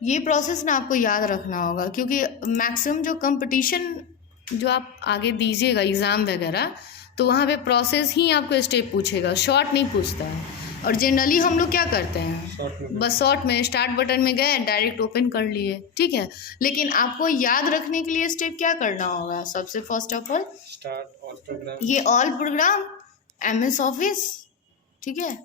ये प्रोसेस ना आपको याद रखना होगा, क्योंकि मैक्सिमम जो कंपटीशन जो आप आगे दीजिएगा एग्ज़ाम वगैरह, तो वहाँ पे प्रोसेस ही आपको स्टेप पूछेगा, शॉर्ट नहीं पूछता है। और जनरली हम लोग क्या करते हैं, बस शॉर्ट में स्टार्ट बटन में गए, डायरेक्ट ओपन कर लिए, ठीक है। लेकिन आपको याद रखने के लिए स्टेप क्या करना होगा, सबसे first of all start all programme, ये ऑल प्रोग्राम MS ऑफिस, ठीक है।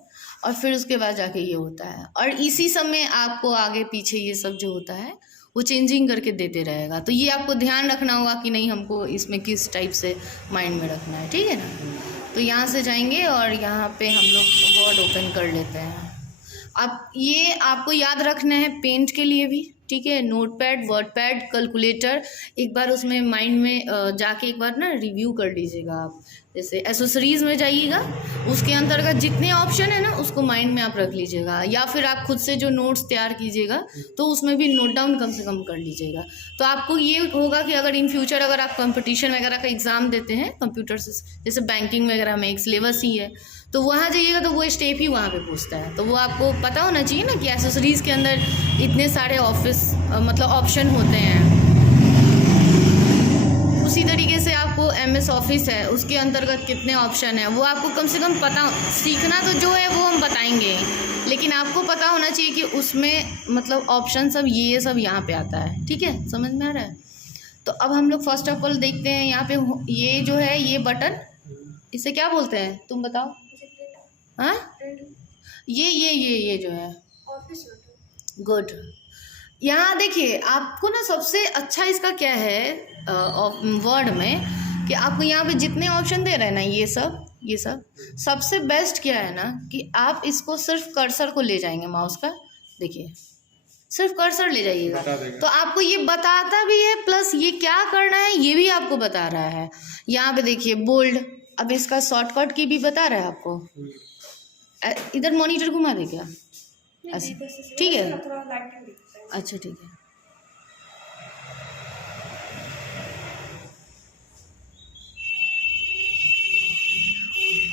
और फिर उसके बाद जाके ये होता है, और इसी समय आपको आगे पीछे ये सब जो होता है वो चेंजिंग करके देते रहेगा। तो ये आपको ध्यान रखना होगा कि नहीं, हमको इसमें किस टाइप से माइंड में रखना है, ठीक है ना। तो यहाँ से जाएंगे और यहाँ पे हम लोग वर्ड ओपन कर लेते हैं। अब ये आपको याद रखना है पेंट के लिए भी, ठीक है। नोटपैड, वर्डपैड, कैलकुलेटर, एक बार उसमें माइंड में जाके एक बार ना रिव्यू कर लीजिएगा आप। जैसे एसेसरीज़ में जाइएगा, उसके अंतर्गत जितने ऑप्शन है ना उसको माइंड में आप रख लीजिएगा, या फिर आप खुद से जो नोट्स तैयार कीजिएगा तो उसमें भी नोट डाउन कम से कम कर लीजिएगा। तो आपको ये होगा कि अगर इन फ्यूचर अगर आप कंपटीशन वगैरह का एग्ज़ाम देते हैं कंप्यूटर से, जैसे बैंकिंग वगैरह में एक सिलेबस ही है, तो वहाँ जाइएगा तो वो स्टेप ही वहाँ पे पूछता है। तो वो आपको पता होना चाहिए ना कि एसेसरीज़ के अंदर इतने सारे मतलब ऑप्शन होते हैं। उसी तरीके से आपको MS ऑफिस है, उसके अंतर्गत कितने ऑप्शन है वो आपको कम से कम पता। सीखना तो जो है वो हम बताएंगे, लेकिन आपको पता होना चाहिए कि उसमें मतलब ऑप्शन सब ये सब यहाँ पे आता है, ठीक है। समझ में आ रहा है। तो अब हम लोग फर्स्ट ऑफ ऑल देखते हैं यहाँ पे ये जो है ये बटन, इसे क्या बोलते हैं तुम बताओ। हाँ, ये जो है गुड। यहाँ देखिए आपको ना सबसे अच्छा इसका क्या है वर्ड में, कि आपको यहाँ पे जितने ऑप्शन दे रहे हैं ना ये सब सबसे बेस्ट क्या है ना कि आप इसको सिर्फ कर्सर को ले जाएंगे माउस का, देखिए सिर्फ कर्सर ले जाइएगा तो आपको ये बताता भी है, प्लस ये क्या करना है ये भी आपको बता रहा है। यहाँ पे देखिए बोल्ड, अब इसका शॉर्टकट की भी बता रहा है आपको। इधर मॉनिटर घुमा दे क्या, अच्छा ठीक है, अच्छा ठीक है।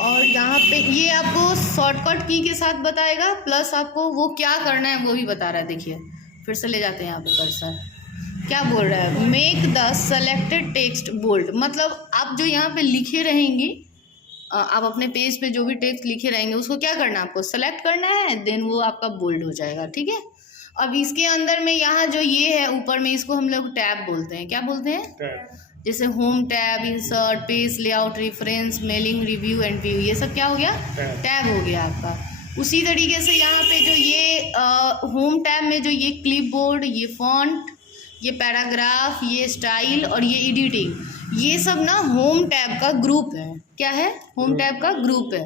और यहाँ पे ये आपको शॉर्टकट की के साथ बताएगा, प्लस आपको वो क्या करना है वो भी बता रहा है। देखिए फिर से ले जाते हैं यहाँ पे कर्सर, क्या बोल रहा है, make the selected text bold. मतलब आप जो यहाँ पे लिखे रहेंगे, आप अपने पेज पे जो भी टेक्स्ट लिखे रहेंगे उसको क्या करना है, आपको सेलेक्ट करना है, देन वो आपका बोल्ड हो जाएगा, ठीक है। अब इसके अंदर में यहाँ जो ये है ऊपर में, इसको हम लोग टैब बोलते हैं, क्या बोलते हैं, टैब। जैसे home tab, insert, page layout, reference, mailing, review and view, ये सब क्या हो गया, टैब हो गया आपका। उसी तरीके से यहाँ पे जो ये होम टैब में जो ये क्लिपबोर्ड, ये फॉन्ट, ये पैराग्राफ, ये स्टाइल और ये एडिटिंग, ये सब ना होम टैब का ग्रुप है। क्या है, होम टैब का ग्रुप है।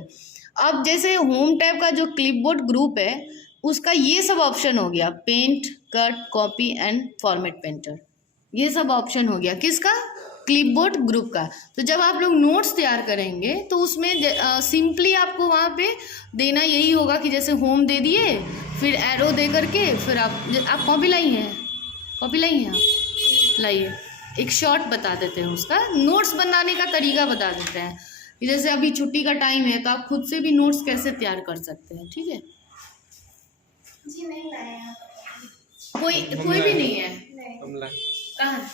अब जैसे होम टैब का जो क्लिपबोर्ड ग्रुप है उसका ये सब ऑप्शन हो गया, paint, cut, copy and format painter, ये सब ऑप्शन हो गया किसका, क्लिपबोर्ड ग्रुप का। तो जब आप लोग नोट्स तैयार करेंगे तो उसमें सिंपली आपको वहाँ पे देना यही होगा कि जैसे होम दे दिए, फिर एरो दे करके, फिर आप कॉपी लाई हैं, कॉपी लाई हैं आप, लाइए एक शॉर्ट बता देते हैं, उसका नोट्स बनाने का तरीका बता देते हैं। जैसे अभी छुट्टी का टाइम है तो आप खुद से भी नोट्स कैसे तैयार कर सकते हैं, ठीक है। जी नहीं लाया, कोई भी नहीं है, कहाँ,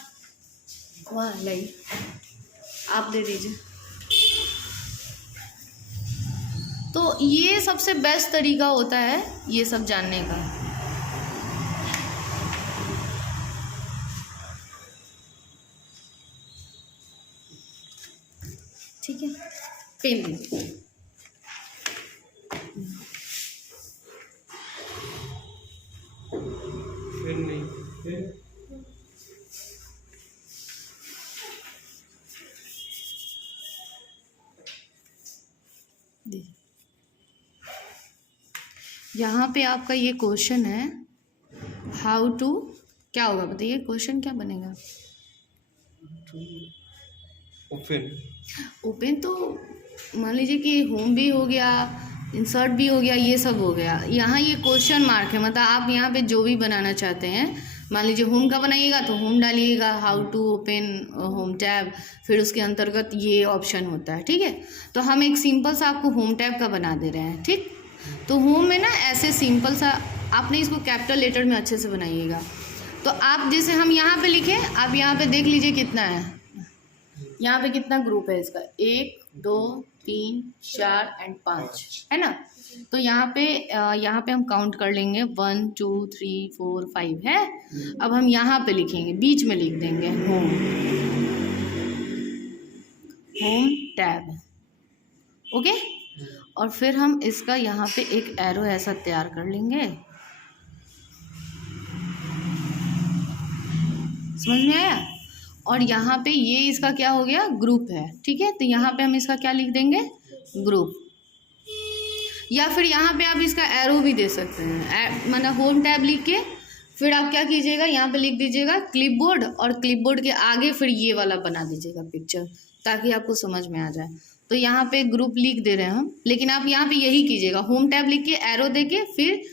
वहाँ लाई, आप दे दीजिए। तो ये सबसे बेस्ट तरीका होता है ये सब जानने का। ठीक है, पेन दीजिए। यहाँ पे आपका ये क्वेश्चन है, हाउ टू, क्या होगा बताइए, क्वेश्चन क्या बनेगा, ओपन तो मान लीजिए कि होम भी हो गया, इंसर्ट भी हो गया, ये सब हो गया। यहाँ ये क्वेश्चन मार्क है, मतलब आप यहाँ पे जो भी बनाना चाहते हैं, मान लीजिए होम का बनाइएगा तो होम डालिएगा, how to open home tab, फिर उसके अंतर्गत ये ऑप्शन होता है, ठीक है। तो हम एक सिंपल सा आपको होम टैब का बना दे रहे हैं, ठीक। तो होम में ना ऐसे सिंपल सा आपने इसको कैपिटल लेटर में अच्छे से बनाइएगा। तो आप जैसे हम यहाँ पे लिखे, आप यहाँ पे देख लीजिए कितना है, यहाँ पे कितना ग्रुप है इसका, 1 2 3 4 एंड 5 है ना। तो यहाँ पे हम काउंट कर लेंगे 1 2 3 4 5 है। अब हम यहाँ पे लिखेंगे, बीच में लिख देंगे होम टैब, ओके। और फिर हम इसका यहाँ पे एक एरो ऐसा तैयार कर लेंगे, समझ में आया। और यहाँ पे ये इसका क्या हो गया, ग्रुप है, ठीक है। तो यहाँ पे हम इसका क्या लिख देंगे, ग्रुप। या फिर यहाँ पे आप इसका एरो भी दे सकते हैं, मतलब होम टैब लिख के फिर आप क्या कीजिएगा, यहाँ पे लिख दीजिएगा क्लिपबोर्ड, और क्लिपबोर्ड के आगे फिर ये वाला बना दीजिएगा पिक्चर, ताकि आपको समझ में आ जाए। तो यहाँ पे ग्रुप लिख दे रहे हैं हम, लेकिन आप यहाँ पे यही कीजिएगा, होम टैब लिख के एरो दे के फिर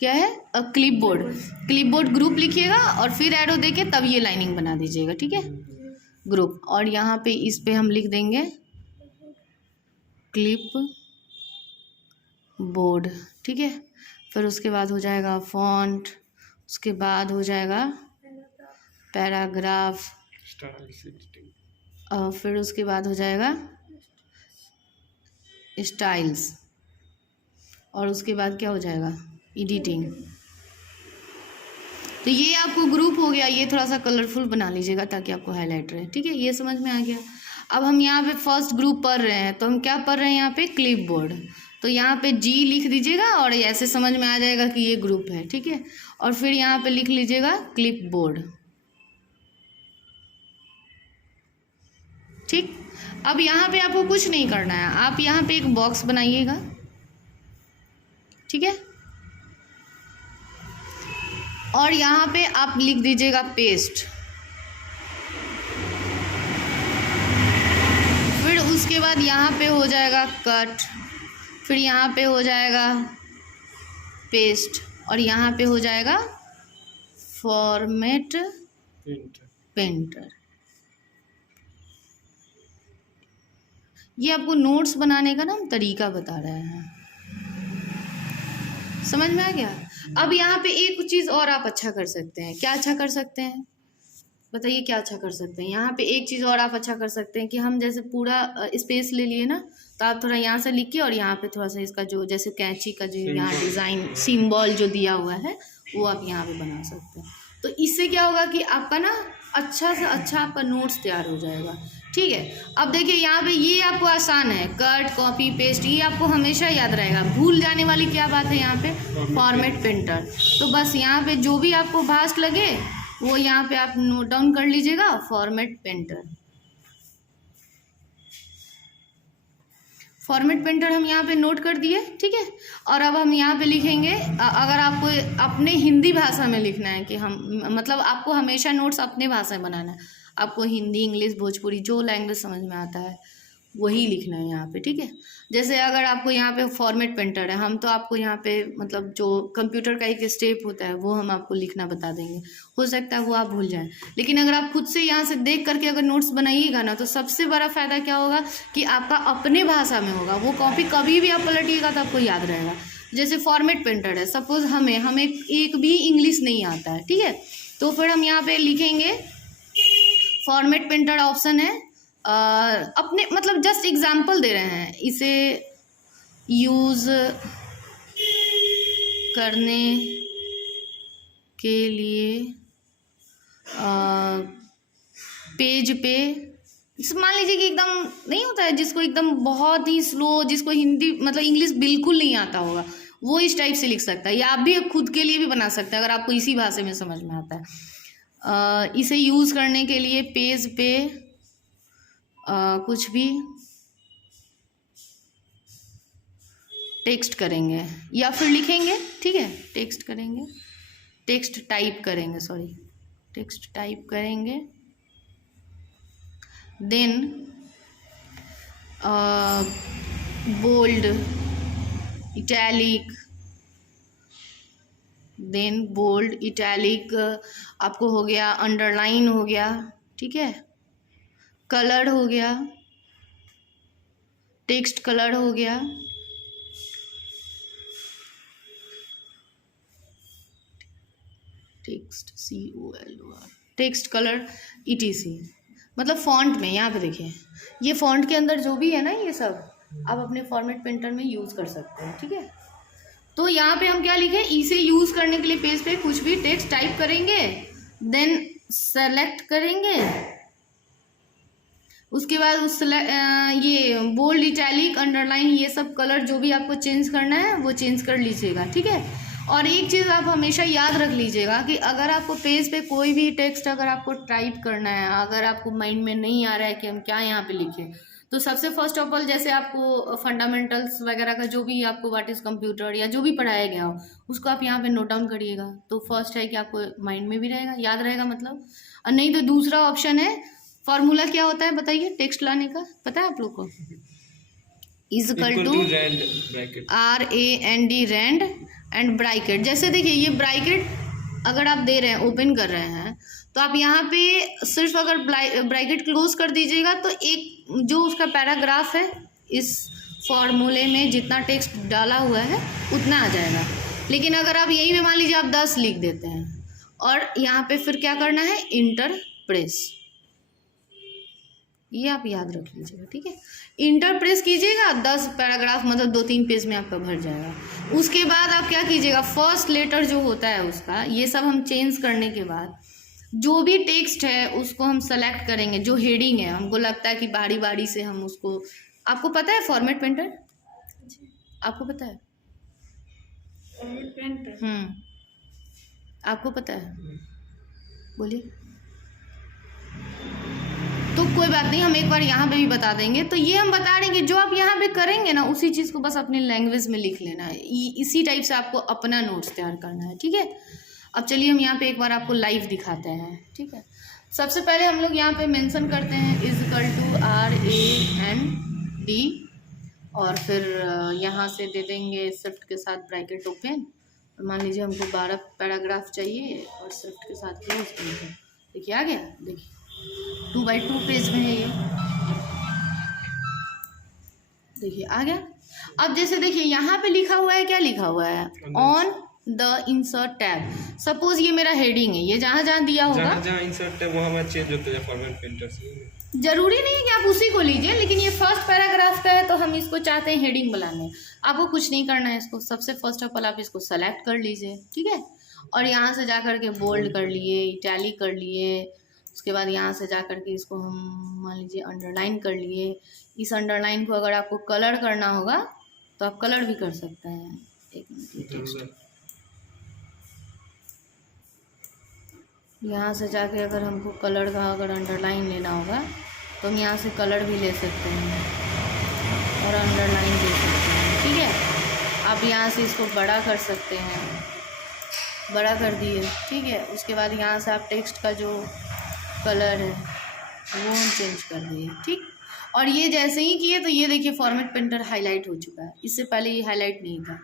क्या है, क्लिपबोर्ड ग्रुप लिखिएगा और फिर एरो दे के तब ये लाइनिंग बना दीजिएगा, ठीक है, ग्रुप। और यहाँ पे इस पे हम लिख देंगे क्लिप बोर्ड, ठीक है। फिर उसके बाद हो जाएगा फॉन्ट, उसके बाद हो जाएगा पैराग्राफ, और फिर उसके बाद हो जाएगा स्टाइल्स, और उसके बाद क्या हो जाएगा, एडिटिंग। तो ये आपको ग्रुप हो गया, ये थोड़ा सा कलरफुल बना लीजिएगा ताकि आपको हाईलाइट रहे, ठीक है। ये समझ में आ गया। अब हम यहाँ पे फर्स्ट ग्रुप पढ़ रहे हैं, तो हम क्या पढ़ रहे हैं यहाँ पे, क्लिपबोर्ड। तो यहाँ पे जी लिख दीजिएगा और ऐसे समझ में आ जाएगा कि ये ग्रुप है, ठीक है। और फिर यहाँ पे लिख लीजिएगा क्लिपबोर्ड, ठीक। अब यहाँ पे आपको कुछ नहीं करना है, आप यहाँ पे एक बॉक्स बनाइएगा, ठीक है। और यहाँ पे आप लिख दीजिएगा पेस्ट, फिर उसके बाद यहाँ पे हो जाएगा कट, फिर यहाँ पे हो जाएगा पेस्ट, और यहाँ पे हो जाएगा फॉर्मेट पेंटर। ये आपको नोट्स बनाने का ना हम तरीका बता रहे हैं, समझ में आ गया। अब यहाँ पे एक चीज़ और आप अच्छा कर सकते हैं, क्या अच्छा कर सकते हैं बताइए, क्या अच्छा कर सकते हैं। यहाँ पे एक चीज़ और आप अच्छा कर सकते हैं कि हम जैसे पूरा स्पेस ले लिए ना, तो आप थोड़ा यहाँ से लिख के और यहाँ पे थोड़ा सा इसका जो जैसे कैंची का जो यहाँ डिज़ाइन सिंबल जो दिया हुआ है वो आप यहाँ पे बना सकते हैं। तो इससे क्या होगा कि आपका ना अच्छा से अच्छा आपका नोट्स तैयार हो जाएगा, ठीक है। अब देखिए यहाँ पे ये आपको आसान है, कट कॉपी पेस्ट, ये आपको हमेशा याद रहेगा। भूल जाने वाली क्या बात है यहाँ पे, फॉर्मेट पेंटर। तो बस यहाँ पे जो भी आपको भास्ट लगे वो यहाँ पे आप नोट डाउन कर लीजिएगा, फॉर्मेट पेंटर। फॉर्मेट पेंटर हम यहाँ पे नोट कर दिए, ठीक है। और अब हम यहाँ पे लिखेंगे, अगर आपको अपने हिंदी भाषा में लिखना है कि हम मतलब आपको हमेशा नोट्स अपने भाषा में बनाना है, आपको हिंदी इंग्लिश भोजपुरी जो लैंग्वेज समझ में आता है वही लिखना है यहाँ पे, ठीक है। जैसे अगर आपको यहाँ पे फॉर्मेट पेंटर है, हम तो आपको यहाँ पे मतलब जो कंप्यूटर का एक स्टेप होता है वो हम आपको लिखना बता देंगे, हो सकता है वो आप भूल जाएं। लेकिन अगर आप खुद से यहाँ से देख करके अगर नोट्स बनाइएगा ना, तो सबसे बड़ा फ़ायदा क्या होगा कि आपका अपने भाषा में होगा, वो कॉपी कभी भी आप पलटिएगा तो आपको याद रहेगा। जैसे फॉर्मेट पेंटर है, सपोज़ हमें एक भी इंग्लिश नहीं आता है, ठीक है, तो फिर हम यहाँ पर लिखेंगे फॉर्मेट पेंटर ऑप्शन है, अपने मतलब जस्ट एग्जाम्पल दे रहे हैं, इसे यूज़ करने के लिए पेज पे मान लीजिए कि एकदम नहीं होता है जिसको एकदम बहुत ही स्लो, जिसको हिंदी मतलब इंग्लिश बिल्कुल नहीं आता होगा, वो इस टाइप से लिख सकता है। या आप भी खुद के लिए भी बना सकते हैं अगर आपको इसी भाषा में समझ में आता है। इसे यूज़ करने के लिए पेज पे कुछ भी टेक्स्ट करेंगे या फिर लिखेंगे, ठीक है, टेक्स्ट करेंगे, टेक्स्ट टाइप करेंगे, सॉरी टेक्स्ट टाइप करेंगे, then bold italic, then bold italic आपको हो गया, अंडरलाइन हो गया, ठीक है, कलर हो गया, टेक्स्ट कलर हो गया, text COLOR, text colour ETC, मतलब फॉन्ट में। यहाँ पे देखिए, ये फॉन्ट के अंदर जो भी है ना, ये सब आप अपने फॉर्मेट प्रिंटर में यूज़ कर सकते हैं, ठीक है। तो यहाँ पे हम क्या लिखे, इसे यूज़ करने के लिए पेज पे कुछ भी टेक्स्ट टाइप करेंगे, देन सेलेक्ट करेंगे, उसके बाद उस ये बोल्ड, इटैलिक, अंडरलाइन, ये सब कलर जो भी आपको चेंज करना है वो चेंज कर लीजिएगा, ठीक है। और एक चीज़ आप हमेशा याद रख लीजिएगा कि अगर आपको पेज पे कोई भी टेक्स्ट अगर आपको टाइप करना है, अगर आपको माइंड में नहीं आ रहा है कि हम क्या यहाँ पे लिखें, तो सबसे फर्स्ट ऑफ ऑल जैसे आपको फंडामेंटल्स वगैरह का जो भी आपको व्हाट इज़ कंप्यूटर या जो भी पढ़ाया गया हो उसको आप यहाँ पे नोट डाउन करिएगा। तो फर्स्ट है कि आपको माइंड में भी रहेगा, याद रहेगा मतलब। और नहीं तो दूसरा ऑप्शन है, फॉर्मूला क्या होता है बताइए टेक्स्ट लाने का, पता है आप लोग को? Is equal to RAND, rand and bracket. जैसे देखिए ये ब्रैकेट अगर आप दे रहे हैं, ओपन कर रहे हैं, तो आप यहाँ पे सिर्फ अगर ब्रैकेट क्लोज कर दीजिएगा तो एक जो उसका पैराग्राफ है इस फॉर्मूले में जितना टेक्स्ट डाला हुआ है उतना आ जाएगा। लेकिन अगर आप यही में मान लीजिए आप 10 लिख देते हैं और यहाँ पे फिर क्या करना है, इंटर प्रेस, ये आप याद रख लीजिएगा, ठीक है। इंटर प्रेस कीजिएगा, 10 पैराग्राफ मतलब 2-3 पेज में आपका भर जाएगा। उसके बाद आप क्या कीजिएगा, फर्स्ट लेटर जो होता है उसका, ये सब हम चेंज करने के बाद जो भी टेक्स्ट है उसको हम सेलेक्ट करेंगे, जो हेडिंग है हमको लगता है कि बारी बारी से हम उसको, आपको पता है फॉर्मेट पेंटर, आपको पता है फॉर्मेट पेंटर? आपको पता है, बोलिए। तो कोई बात नहीं, हम एक बार यहाँ पे भी बता देंगे। तो ये हम बता रहे हैं कि जो आप यहाँ पे करेंगे ना उसी चीज़ को बस अपनी लैंग्वेज में लिख लेना है, इसी टाइप से आपको अपना नोट्स तैयार करना है, ठीक है। अब चलिए हम यहाँ पे एक बार आपको लाइव दिखाते हैं, ठीक है। सबसे पहले हम लोग यहाँ पे मेंशन करते हैं इजकल टू RAND, और फिर यहाँ से दे देंगे शिफ्ट के साथ ब्रैकेट ओपन, और मान लीजिए हमको 12 पैराग्राफ चाहिए और शिफ्ट के साथ क्लोज करेंगे। देखिए आ गया, देखिए 2x2 पेज में है ये, देखिए आ गया। अब जैसे देखिए यहाँ पे लिखा हुआ है, क्या लिखा हुआ है, on the insert tab. Suppose ये मेरा हेडिंग है, ये जहाँ जहाँ दिया होगा, जहाँ इंसर्ट टैब वहाँ में चेंज होता है फॉर्मेट पेंटर से। जरूरी नहीं है कि आप उसी को लीजिए, लेकिन ये फर्स्ट पैराग्राफ का है तो हम इसको चाहते हैं हेडिंग बनाने। आपको कुछ नहीं करना है, इसको सबसे फर्स्ट ऑफ ऑल आप इसको सेलेक्ट कर लीजिए, ठीक है। और यहाँ से जा कर के बोल्ड कर लिए, इटैलिक कर लिए, उसके बाद यहाँ से जा कर के इसको हम मान लीजिए अंडरलाइन कर लिए। इस अंडरलाइन को अगर आपको कलर करना होगा तो आप कलर भी कर सकते हैं। एक मिनट, यहाँ से जाके अगर हमको कलर का अगर अंडरलाइन लेना होगा तो हम यहाँ से कलर भी ले सकते हैं और अंडरलाइन दे सकते हैं, ठीक है। आप यहाँ से इसको बड़ा कर सकते हैं, बड़ा कर दिए, ठीक है। उसके बाद यहाँ से आप टेक्स्ट का जो कलर है वो हम चेंज कर दिए, ठीक। और ये जैसे ही किए तो ये देखिए फॉर्मेट पेंटर हाईलाइट हो चुका है, इससे पहले ये हाईलाइट नहीं था।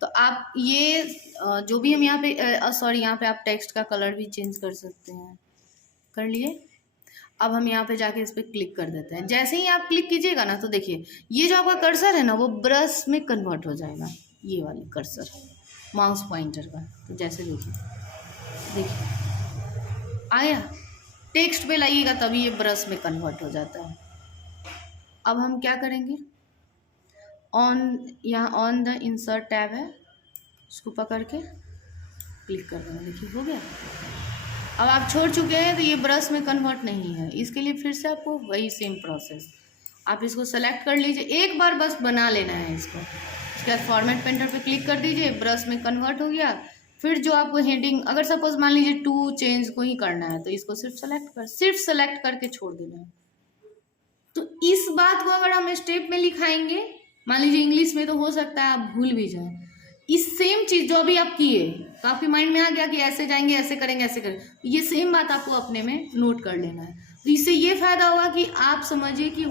तो आप ये जो भी हम यहाँ पे यहाँ पे आप टेक्स्ट का कलर भी चेंज कर सकते हैं, कर लिए। अब हम यहाँ पे जाके इस पर क्लिक कर देते हैं। जैसे ही आप क्लिक कीजिएगा ना तो देखिए ये जो आपका कर्सर है ना वो ब्रश में कन्वर्ट हो जाएगा, ये वाले कर्सर माउस पॉइंटर का। तो जैसे देखिए आया, टेक्स्ट पे लाइएगा तभी ये ब्रश में कन्वर्ट हो जाता है। अब हम क्या करेंगे, यहाँ ऑन द इंसर्ट टैब है, उसको पकड़ के क्लिक कर देंगे, देखिए हो गया। अब आप छोड़ चुके हैं तो ये ब्रश में कन्वर्ट नहीं है, इसके लिए फिर से आपको वही सेम प्रोसेस, आप इसको सेलेक्ट कर लीजिए, एक बार बस बना लेना है इसको। उसके बाद फॉर्मेट पेंटर पे क्लिक कर दीजिए, ब्रश में कन्वर्ट हो गया। फिर जो आपको हेडिंग, अगर सपोज मान लीजिए 2 चेंज को ही करना है तो इसको सिर्फ सेलेक्ट करके छोड़ देना है। तो इस बात को अगर हम स्टेप में लिखाएंगे, मान लीजिए इंग्लिश में, तो हो सकता है आप भूल भी जाएं। इस सेम चीज़ जो अभी आप किए तो आपके माइंड में आ गया कि ऐसे जाएंगे, ऐसे करेंगे, ऐसे करेंगे, ये सेम बात आपको अपने में नोट कर लेना है। तो इससे ये फायदा होगा कि आप समझिए कि